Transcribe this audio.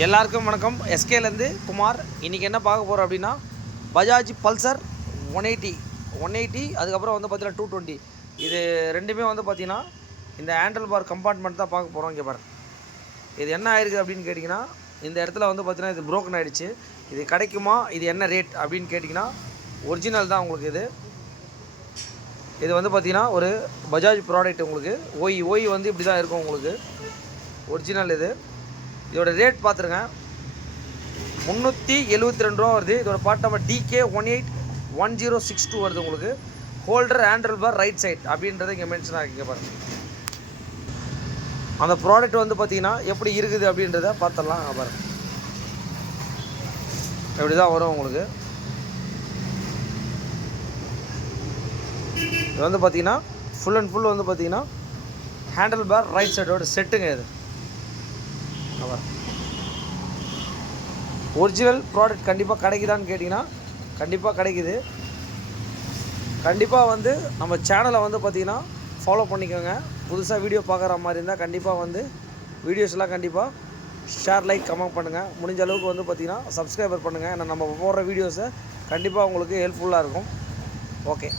எல்லாருக்கும் வணக்கம். எஸ்கேலேருந்து குமார். இன்றைக்கி என்ன பார்க்க போகிறோம் அப்படின்னா, பஜாஜ் பல்சர் 180 அதுக்கப்புறம் வந்து பார்த்தீங்கன்னா 220 இது ரெண்டுமே வந்து பார்த்தீங்கன்னா இந்த ஹேண்டில் பார் கம்பார்ட்மெண்ட் தான் பார்க்க போகிறோம். இங்கே பாருங்க, இது என்ன ஆயிருக்கு அப்படின்னு கேட்டிங்கன்னா, இந்த இடத்துல வந்து பார்த்தீங்கன்னா இது ப்ரோக்கன் ஆகிடுச்சு. இது கிடைக்குமா, இது என்ன ரேட் அப்படின்னு கேட்டிங்கன்னா, ஒரிஜினல் தான் உங்களுக்கு. இது வந்து பார்த்தீங்கன்னா ஒரு பஜாஜ் ப்ராடக்ட். உங்களுக்கு ஓய் வந்து இப்படி தான் இருக்கும் உங்களுக்கு ஒரிஜினல். இதோட ரேட் பார்த்துருங்க, 372 ரூபா வருது. இதோட பார்ட் நம்பர் DK181062 வருது உங்களுக்கு. Holder handle bar right side அப்படின்றது இங்கே மென்ஷன் ஆகிங்க பாருங்கள். அந்த ப்ராடக்ட் வந்து பார்த்தீங்கன்னா எப்படி இருக்குது அப்படின்றத பார்த்துடலாம். பாருங்கள், எப்படி தான் வரும் உங்களுக்கு. இது வந்து பார்த்தீங்கன்னா ஃபுல் அண்ட் ஃபுல் வந்து பார்த்தீங்கன்னா ஹேண்டில் பார் ரைட் சைடோட செட்டுங்க. இது ஒரிஜினல் ப்ராடக்ட் கண்டிப்பாக கிடைக்குதான்னு கேட்டிங்கன்னா கண்டிப்பாக கிடைக்குது. கண்டிப்பாக வந்து நம்ம சேனலை வந்து பார்த்திங்கன்னா ஃபாலோ பண்ணிக்கோங்க. புதுசாக வீடியோ பார்க்குற மாதிரி இருந்தால் கண்டிப்பாக வந்து வீடியோஸ்லாம் கண்டிப்பாக ஷேர், லைக், கமெண்ட் பண்ணுங்கள். முடிஞ்ச அளவுக்கு வந்து பார்த்திங்கன்னா சப்ஸ்கிரைபர் பண்ணுங்கள். ஏன்னா நம்ம போடுற வீடியோஸை கண்டிப்பாக உங்களுக்கு ஹெல்ப்ஃபுல்லாக இருக்கும். ஓகே.